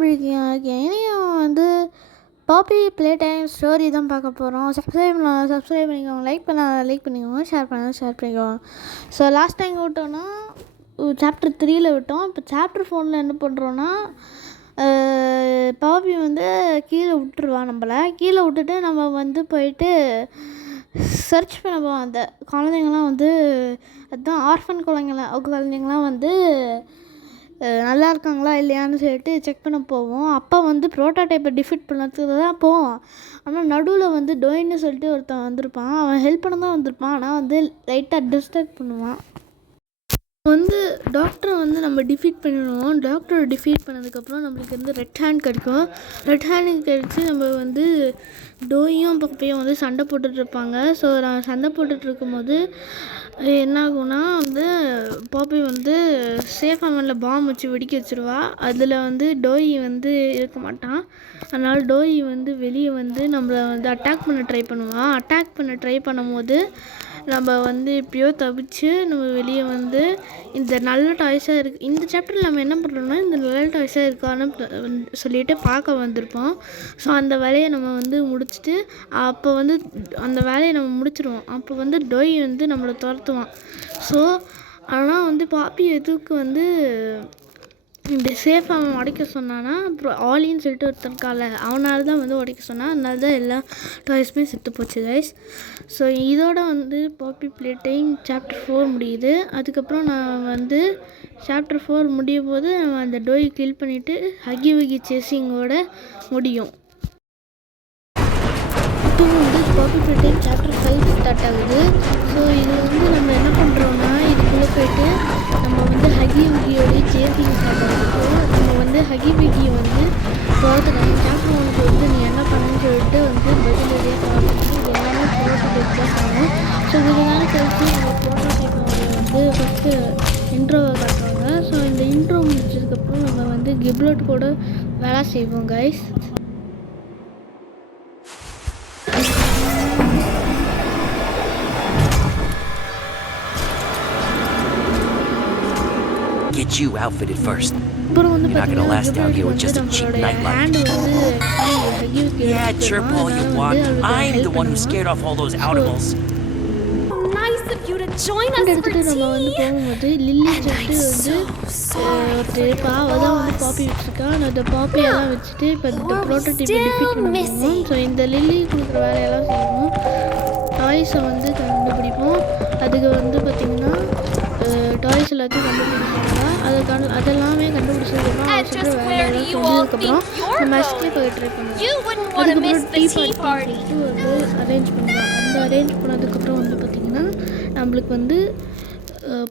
எப்படி இருக்கீங்க? இனியும் வந்து பாப்பி ப்ளே டைம் ஸ்டோரி தான் பார்க்க போகிறோம். சப்ஸ்கிரைப் பண்ணிக்கோங்க, லைக் பண்ணிக்கோங்க, ஷேர் பண்ணிக்கோங்க. ஸோ லாஸ்ட் டைம் விட்டோன்னா சாப்டர் 3ல் விட்டோம். இப்போ சாப்டர் 4ல் என்ன பண்ணுறோன்னா, பாப்பி வந்து கீழே விட்டுருவா. கீழே விட்டுட்டு நம்ம வந்து போயிட்டு சர்ச் பண்ண போவோம். அந்த குழந்தைங்களாம் வந்து அதுதான் ஆர்ஃபன் குழந்தைங்களாம் வந்து நல்லா இருக்காங்களா இல்லையான்னு சொல்லிட்டு செக் பண்ண போவோம். அப்போ வந்து ப்ரோட்டோடைப்பை டிஃபீட் பண்ணுறதுக்கு தான் போவோம். ஆனால் நடுவில் வந்து டொயின்னு சொல்லிட்டு ஒருத்தன் வந்திருப்பான். அவன் ஹெல்ப் பண்ண தான் வந்திருப்பான். ஆனால் வந்து லைட்டாக டிஸ்டர்ப் பண்ணுவான். வந்து டாக்டரை வந்து நம்ம டிஃபீட் பண்ணிடுவோம். டாக்டரை டிஃபீட் பண்ணதுக்கப்புறம் நம்மளுக்கு வந்து ரெட் ஹேண்ட் கிடைக்கும். ரெட் ஹேண்ட் கிடைச்சி நம்ம வந்து டோயும் பப்பையும் வந்து சண்டை போட்டுட்ருப்பாங்க. ஸோ நான் சண்டை போட்டுட்ருக்கும்போது என்ன ஆகும்னா வந்து பாப்பி வந்து சேஃப் ஹேவனில் பாம் வச்சு வெடிக்க வச்சுருவா. அதில் வந்து டோயி வந்து இருக்க மாட்டான். அதனால் டோயி வந்து வெளியே வந்து நம்மளை வந்து அட்டாக் பண்ண ட்ரை பண்ணுவான். அட்டாக் பண்ண ட்ரை பண்ணும்போது நம்ம வந்து எப்படியோ தப்பிச்சு நம்ம வெளியே வந்து இந்த நல்ல டாய்ஸாக இருக்குது. இந்த சாப்டரில் நம்ம என்ன பண்ணுறோம்னா, இந்த நல்ல டாய்ஸாக இருக்கான்னு சொல்லிட்டு பார்க்க வந்திருப்போம். ஸோ அந்த வேலையை நம்ம வந்து முடிச்சுட்டு அப்போ வந்து அந்த வேலையை நம்ம முடிச்சிடுவோம். அப்போ வந்து டொய் வந்து நம்மளை துரத்துவான். ஸோ ஆனால் வந்து பாப்பி எதுக்கு வந்து இந்த சேஃப் அவன் உடைக்க சொன்னான்னா, அப்புறம் ஆலின்னு சொல்லிட்டு ஒருத்தருக்கால அவனால் தான் வந்து உடைக்க சொன்னான். அதனால தான் எல்லா டாய்ஸுமே செத்து போச்சு கைஸ். ஸோ இதோட வந்து பாப்பி ப்ளே டைம் சாப்டர் 4 முடியுது. அதுக்கப்புறம் நான் வந்து சாப்டர் 4 முடியும் போது நம்ம அந்த டோயை கில் பண்ணிவிட்டு ஹக்கி வக்கி சேசிங்கோட முடியும். இப்போ வந்து பாப்பி ப்ளே டைம் சாப்டர் 5 ஸ்டார்ட் ஆகுது. ஸோ இது வந்து நம்ம என்ன பண்ணுறோன்னா, இதுக்குள்ளே போய்ட்டு நம்ம வந்து ஹக்கி வக்கியோடைய சேசிங் ஸ்டார்ட் ஆகிருக்கோம். நம்ம வந்து ஹக்கி வக்கியை வந்து பார்த்துக்கணும். சாப்டர் 1க்கு வந்து நீ என்ன பண்ணுன்னு சொல்லிட்டு வந்து பதிலே பார்த்துட்டு இது எல்லாமே ப்ரோட்டோடைப் தான் பண்ணணும். ஸோ கொஞ்ச நேரம் கழிச்சு நம்ம ப்ரோட்டோடைப்பை வந்து ஃபஸ்ட்டு இன்ட்ரோவை காட்டுவாங்க. ஸோ இந்த இன்ட்ரோ முடிச்சதுக்கப்புறம் நம்ம வந்து கிப்லட் கூட வேலை செய்வோம் guys. Get you outfitted first. You're not gonna last down here with just a cheap nightlight. Yeah, chirp all you want. I'm the one who scared off all those outables. Nice of you to join us for tea. போகும்போது lily சொல்லிட்டு வந்து பாவதான் வந்து பாப்பி வச்சுருக்கான். அந்த பாப்பியெல்லாம் வச்சுட்டு இப்போ இந்த ப்ரோட்டோடைப்பை defeat பண்ணுவோம். ஸோ இந்த லில்லி கொடுக்குற வேலையெல்லாம் செய்வோம். டாய்ஸை வந்து கண்டுபிடிப்போம். அதுக்கு வந்து பார்த்திங்கன்னா டாய்ஸ் எல்லாத்தையும் கண்டுபிடிச்சாங்க. அதெல்லாமே கண்டுபிடிச்சதுக்கப்புறம் அவர் சொல்கிற வேலையெல்லாம் செஞ்சதுக்கப்புறம் நம்ம எஸ்கேப் ஆக ட்ரை பண்ணுவோம். அதுக்கப்புறம் டீ பார்ட்டி வந்து அரேஞ்ச் பண்ணுவோம். அந்த அரேஞ்ச் பண்ணதுக்கப்புறம் வந்து பார்த்திங்கன்னா நம்மளுக்கு வந்து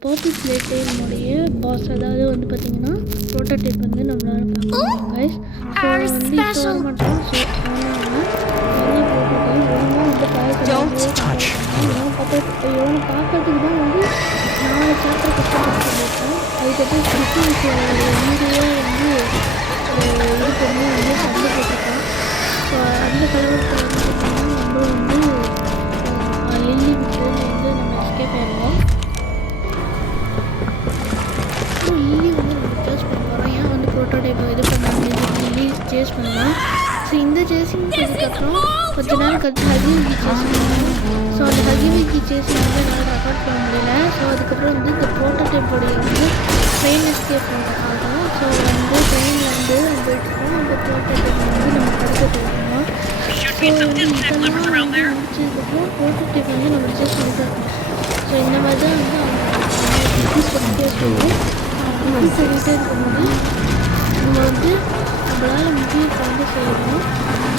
பாப்பி ப்ளே டைமுடைய பாஸ், அதாவது வந்து பார்த்திங்கன்னா ப்ரோட்டோடைப் வந்து நம்மளால் பார்க்க கைஸ். ஸோ வந்து இப்போ வர மாட்டோம். ஸோ அதனால் ப்ரோட்டோடைப் வந்து இவனை பார்க்கறதுக்கு தான் வந்து 4 சாப்டர் கஷ்டப்பட்டுருக்கோம். அதுக்கப்புறம் கிறிஸ்டின்ஸோடைய வீடியோ வந்து இது பண்ணி வந்து சண்டை போட்டிருக்கோம். ஸோ அந்த கலவரத்தில் வந்து பார்த்திங்கன்னா நம்ம வந்து லில்லி விட்டு வந்து நம்ம எஸ்கேப் ஆயிடுவோம். ஸோ லில்லி வந்து நம்ம சேஸ் பண்ண போகிறோம். ஏன் வந்து ப்ரோட்டோடைப்பை இது பண்ணாங்க லில்லி சேஸ் பண்ணுவோம். ஸோ இந்த சேஸிங் பண்ணதுக்கப்புறம் கொஞ்ச நேரம் கழிச்சு ஹக்கி வக்கி சேஸ் பண்ணுவோம். ஸோ அந்த ஹக்கி வக்கி சேஸிங் வந்து என்னால் ரெக்கார்ட் பண்ண முடியல. ஸோ அதுக்கப்புறம் வந்து இந்த ப்ரோட்டோடைப்போடைய வந்து ட்ரெயின் எஸ்கேப் பண்ணுறதுக்காக ஸோ வந்து ட்ரெயினில் வந்து போயிட்டுருக்கோம். அந்த ப்ரோட்டோடைப்பை வந்து நம்ம படுத்துட்டு இருக்கோம். ஸோ வந்து இதெல்லாம் வந்து முடிச்சதுக்கப்புறம் ப்ரோட்டோடைப் வந்து நம்ம சேஸ் பண்ணிட்டு இருக்கோம். ஸோ இந்த மாதிரி தான் வந்து அவங்க டிஃபீட் பண்ணிட்டே இருக்கும்போது நம்ம வந்து நம்மளால் முடியத்தை வந்து செய்யணும்.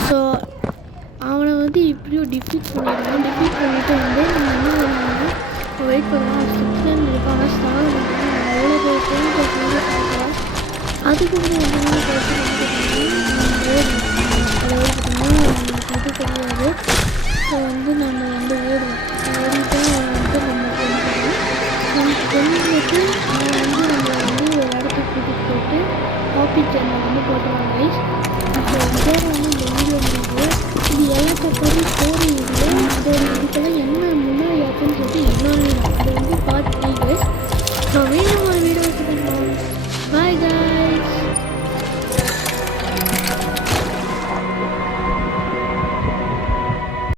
ஸோ அவனை வந்து இப்படியும் டிஃபீட் பண்ணிடுவோம். டிஃபீட் பண்ணிவிட்டு வந்து நம்ம என்ன பண்ணுவோம்னா வெயிட் பண்ணுவோம். சிக்ஸன் இருப்பாங்க ஸ்டார் பண்ணுவோம். எவ்வளோ பேர் ஃபோன் பேசுறது பார்க்கலாம். அதுக்கப்புறம் என்ன பேசி ஓடுவோம். அதாவது பார்த்திங்கன்னா இது தெரியாது. ஸோ வந்து நம்ம வந்து ஓடுவோம். ஓடிட்டு வந்து நம்ம கொண்டுட்டு அவன் வந்து நம்மளை வந்து ஒரு இடத்துக்கு கூட்டிகிட்டு போயிட்டு பாப்பி சேனல் வந்து போட்டுருவாங்க கைஸ். இப்போ இதோட வந்து இந்த வீடியோ முடியுது. இது எல்லாத்த ஸ்டோரி